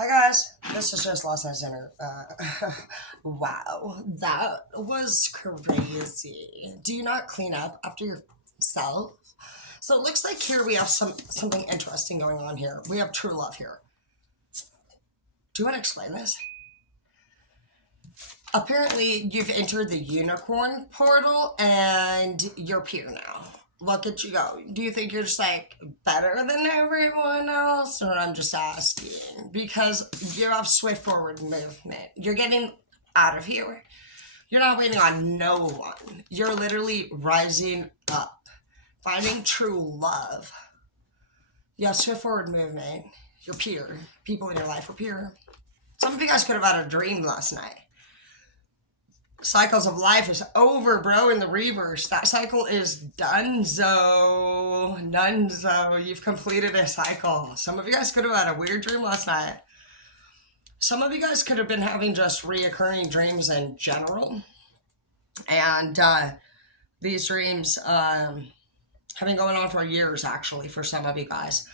Hi guys, this is just last night's dinner. Wow, that was crazy. Do you not clean up after yourself? So it looks like here we have something interesting going on here. We have true love here. Do you want to explain this? Apparently, you've entered the unicorn portal and you're pure now. Look at you go. Do you think you're just like better than everyone else? Or I'm just asking. Because you have swift forward movement. You're getting out of here. You're not waiting on no one. You're literally rising up, finding true love. You have swift forward movement. You're pure. People in your life are pure. Some of you guys could have had a dream last night. Cycles of life is over, bro, in the reverse. That cycle is donezo. You've completed a cycle. Some of you guys could have had a weird dream last night. Some of you guys could have been having just reoccurring dreams in general. And these dreams have been going on for years, actually, for some of you guys.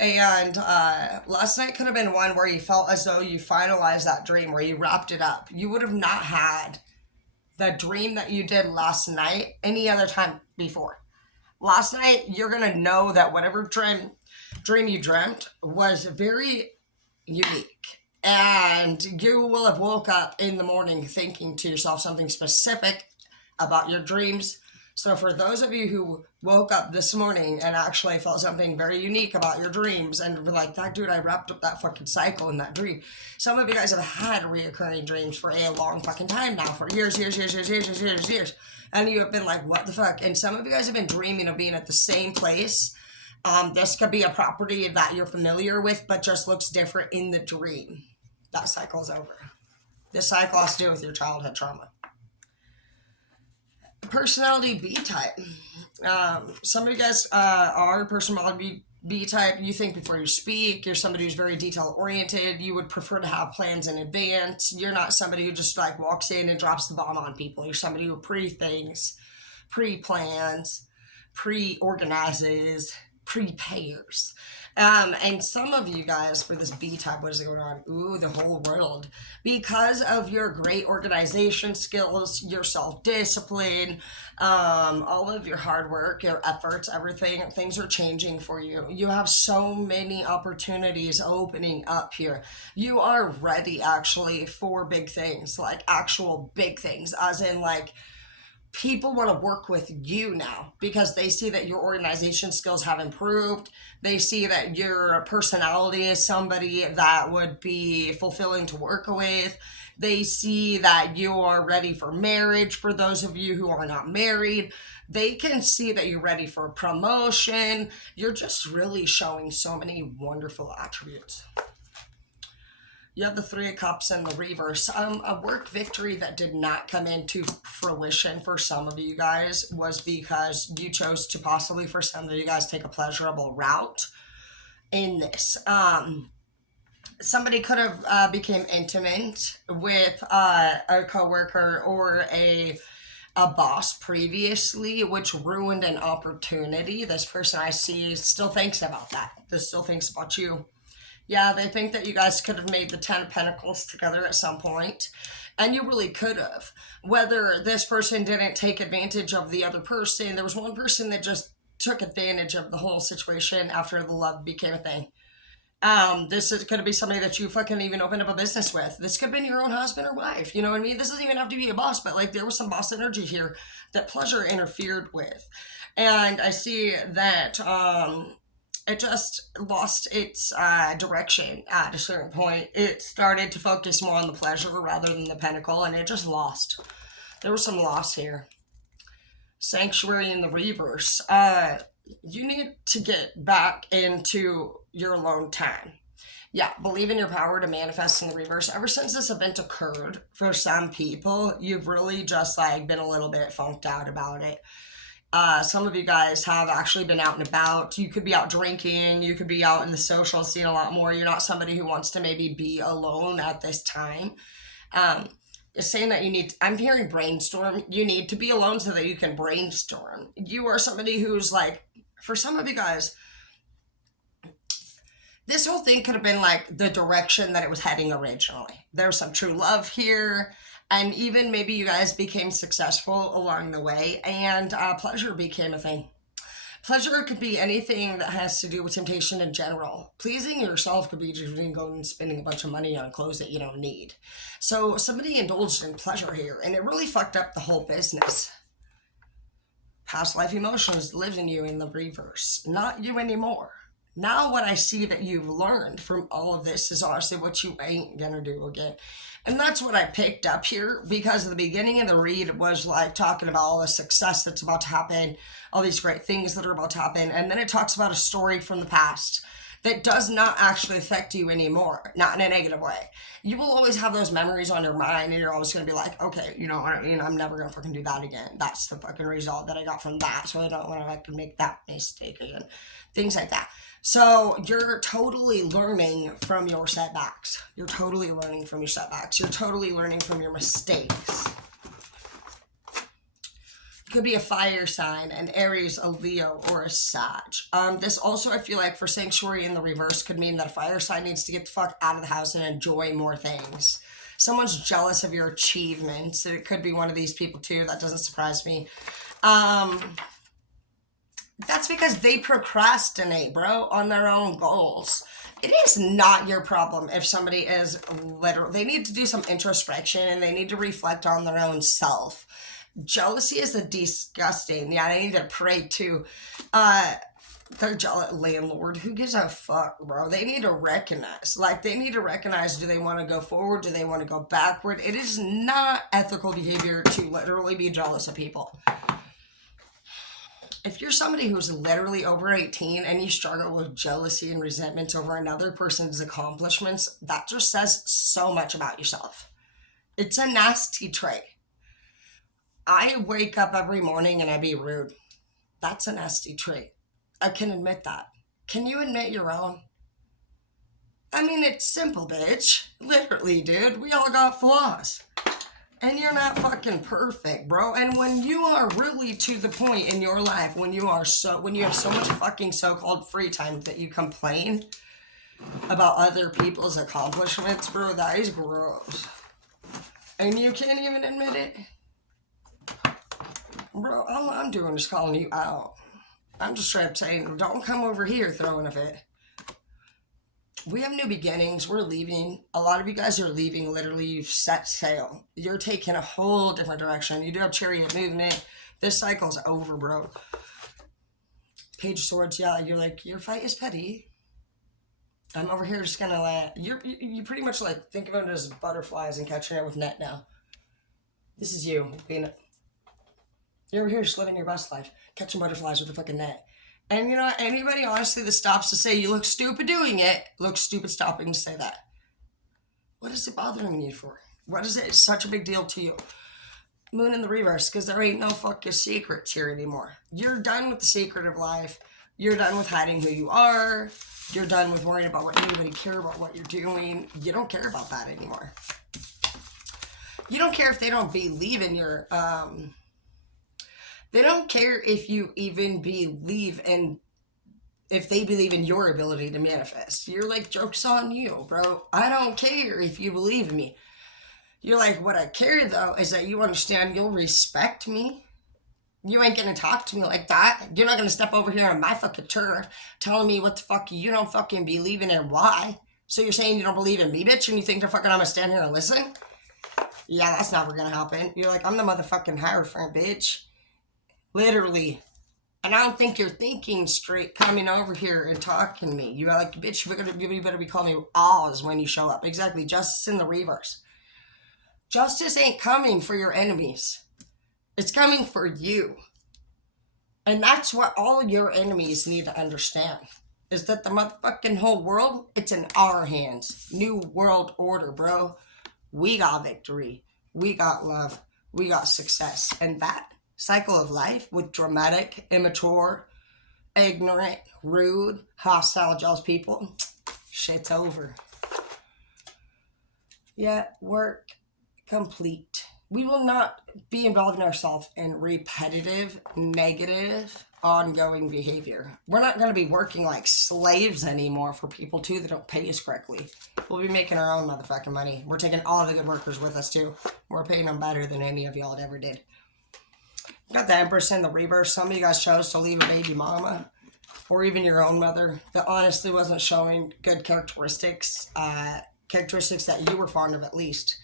And last night could have been one where you felt as though you finalized that dream, where you wrapped it up. You would have not had the dream that you did last night any other time before. Last night, you're going to know that whatever dream you dreamt was very unique. And you will have woke up in the morning thinking to yourself something specific about your dreams. So for those of you who woke up this morning and actually felt something very unique about your dreams and were like, that dude, I wrapped up that fucking cycle in that dream. Some of you guys have had reoccurring dreams for a long fucking time now, for years. And you have been like, what the fuck? And some of you guys have been dreaming of being at the same place. This could be a property that you're familiar with, but just looks different in the dream. That cycle's over. This cycle has to do with your childhood trauma. Personality B type. Some of you guys are personality B type. You think before you speak. You're somebody who's very detail oriented. You would prefer to have plans in advance. You're not somebody who just like walks in and drops the bomb on people. You're somebody who pre-things, pre-plans, pre-organizes, prepares. And some of you guys for this B type, what is going on? Ooh, the whole world. Because of your great organization skills, your self-discipline, all of your hard work, your efforts, everything, things are changing for you. You have so many opportunities opening up here. You are ready actually for big things, like actual big things, as in like, people want to work with you now because they see that your organization skills have improved. They see that your personality is somebody that would be fulfilling to work with. They see that you are ready for marriage for those of you who are not married. They can see that you're ready for a promotion. You're just really showing so many wonderful attributes. You have the Three of Cups in the reverse. A work victory that did not come into fruition for some of you guys was because you chose to possibly, for some of you guys, take a pleasurable route in this. Somebody could have became intimate with a coworker or a boss previously, which ruined an opportunity. This person I see still thinks about that. This still thinks about you. Yeah, they think that you guys could have made the Ten of Pentacles together at some point, and you really could have. Whether this person didn't take advantage of the other person, there was one person that just took advantage of the whole situation after the love became a thing. This could be somebody that you fucking even opened up a business with. This could have been your own husband or wife. You know what I mean? This doesn't even have to be a boss, but like there was some boss energy here that pleasure interfered with. And I see that it just lost its direction at a certain point. It started to focus more on the pleasure rather than the pentacle, and it just lost. There was some loss here. Sanctuary in the reverse. You need to get back into your alone time. Yeah, believe in your power to manifest in the reverse. Ever since this event occurred, for some people, you've really just like been a little bit funked out about it. Some of you guys have actually been out and about. You could be out drinking. You could be out in the social scene a lot more. You're not somebody who wants to maybe be alone at this time. It's saying that you need, I'm hearing brainstorm. You need to be alone so that you can brainstorm. You are somebody who's like, for some of you guys, This whole thing could have been like the direction that it was heading originally. There was some true love here, and even maybe you guys became successful along the way, and pleasure became a thing. Pleasure could be anything that has to do with temptation in general. Pleasing yourself could be just going and spending a bunch of money on clothes that you don't need. So somebody indulged in pleasure here, and it really fucked up the whole business. Past life emotions lived in you in the reverse, not you anymore. Now what I see that you've learned from all of this is honestly what you ain't gonna do again. And that's what I picked up here, because the beginning of the read was like talking about all the success that's about to happen, all these great things that are about to happen, and then it talks about a story from the past that does not actually affect you anymore, not in a negative way. You will always have those memories on your mind, and you're always going to be like, okay, you know what I mean? I'm never going to fucking do that again. That's the fucking result that I got from that, so I don't want to fucking make that mistake again. Things like that. So you're totally learning from your setbacks. You're totally learning from your setbacks. You're totally learning from your mistakes. Could be a fire sign, an Aries, a Leo, or a Sag. This also, I feel like, for Sanctuary in the reverse could mean that a fire sign needs to get the fuck out of the house and enjoy more things. Someone's jealous of your achievements. It could be one of these people too. That doesn't surprise me. That's because they procrastinate, bro, on their own goals. It is not your problem if somebody is literal. They need to do some introspection and they need to reflect on their own self. Jealousy is a disgusting. Yeah, they need to pray to their jealous landlord. Who gives a fuck, bro? They need to recognize. Like, they need to recognize, do they want to go forward? Do they want to go backward? It is not ethical behavior to literally be jealous of people. If you're somebody who's literally over 18 and you struggle with jealousy and resentment over another person's accomplishments, that just says so much about yourself. It's a nasty trait. I wake up every morning and I be rude. That's a nasty trait. I can admit that. Can you admit your own? I mean, it's simple, bitch. Literally, dude. We all got flaws. And you're not fucking perfect, bro. And when you are really to the point in your life, when you have so much fucking so-called free time that you complain about other people's accomplishments, bro, that is gross. And you can't even admit it. Bro, all I'm doing is calling you out. I'm just straight up saying, don't come over here throwing a fit. We have new beginnings. We're leaving. A lot of you guys are leaving. Literally, you've set sail. You're taking a whole different direction. You do have chariot movement. This cycle's over, bro. Page of Swords, yeah, you're like, your fight is petty. I'm over here just gonna like, you pretty much like, think of it as butterflies and catching it with net now. This is you being, you're over here just living your best life, catching butterflies with a fucking net. And you know, anybody honestly that stops to say you look stupid doing it, looks stupid stopping to say that. What is it bothering you for? What is it such a big deal to you? Moon in the reverse, because there ain't no fucking secrets here anymore. You're done with the secret of life. You're done with hiding who you are. You're done with worrying about what anybody care about what you're doing. You don't care about that anymore. You don't care if they don't believe in your, they don't care if you even believe in, if they believe in your ability to manifest. You're like, joke's on you, bro. I don't care if you believe in me. You're like, what I care though is that you understand you'll respect me. You ain't gonna talk to me like that. You're not gonna step over here on my fucking turf telling me what the fuck you don't fucking believe in and why. So you're saying you don't believe in me, bitch, and you think they're fucking I'm gonna stand here and listen? Yeah, that's never gonna happen. You're like, I'm the motherfucking Hierophant, bitch. Literally. And I don't think you're thinking straight coming over here and talking to me. You're like, bitch, you better be calling me Oz when you show up. Exactly. Justice in the reverse. Justice ain't coming for your enemies. It's coming for you. And that's what all your enemies need to understand. Is that the motherfucking whole world, it's in our hands. New world order, bro. We got victory. We got love. We got success. And that cycle of life with dramatic, immature, ignorant, rude, hostile, jealous people, shit's over. Yeah, work complete. We will not be involving ourselves in repetitive, negative, ongoing behavior. We're not going to be working like slaves anymore for people too that don't pay us correctly. We'll be making our own motherfucking money. We're taking all the good workers with us too. We're paying them better than any of y'all ever did. Got the Empress and the Reverse. Some of you guys chose to leave a baby mama or even your own mother that honestly wasn't showing good characteristics, characteristics that you were fond of at least.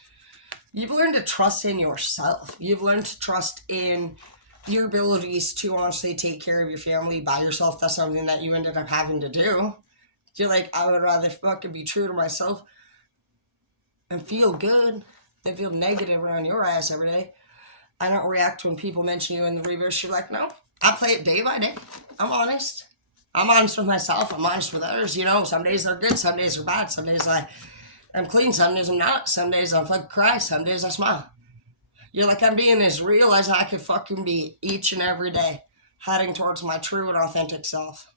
You've learned to trust in yourself. You've learned to trust in your abilities to honestly take care of your family by yourself. That's something that you ended up having to do. You're like, I would rather fucking be true to myself and feel good than feel negative around your ass every day. I don't react when people mention you in the reverse. You're like, no, I play it day by day. I'm honest. I'm honest with myself. I'm honest with others. You know, some days are good, some days are bad. Some days I'm clean, some days I'm not. Some days I fucking cry, some days I smile. You're like, I'm being as real as I could fucking be each and every day, heading towards my true and authentic self.